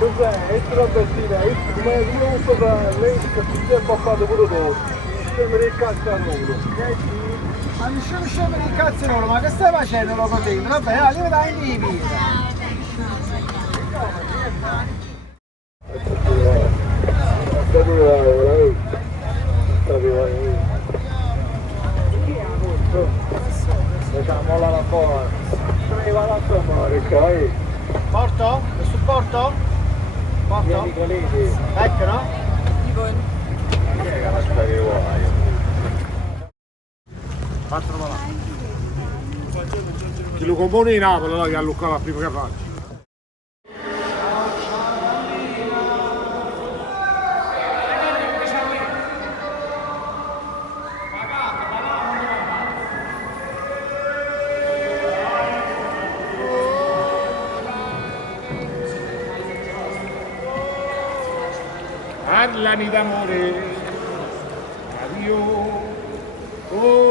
Cos'è? E trombettina, come uso da lei che più tempo ha fatto pure dopo. Scemo di cazzo a nudo. Ma mi scemo di cazzo nudo, ma che stai facendo lo potete? Vabbè, arriva dai in vita. Facciamo la buona. Arriva la tua mare, Porto? È sul porto? Porto? Ecco, no? Chi lo compone in Napoli, là, che a Lucca la prima che faccio. Parlami d'amore, addio. Oh.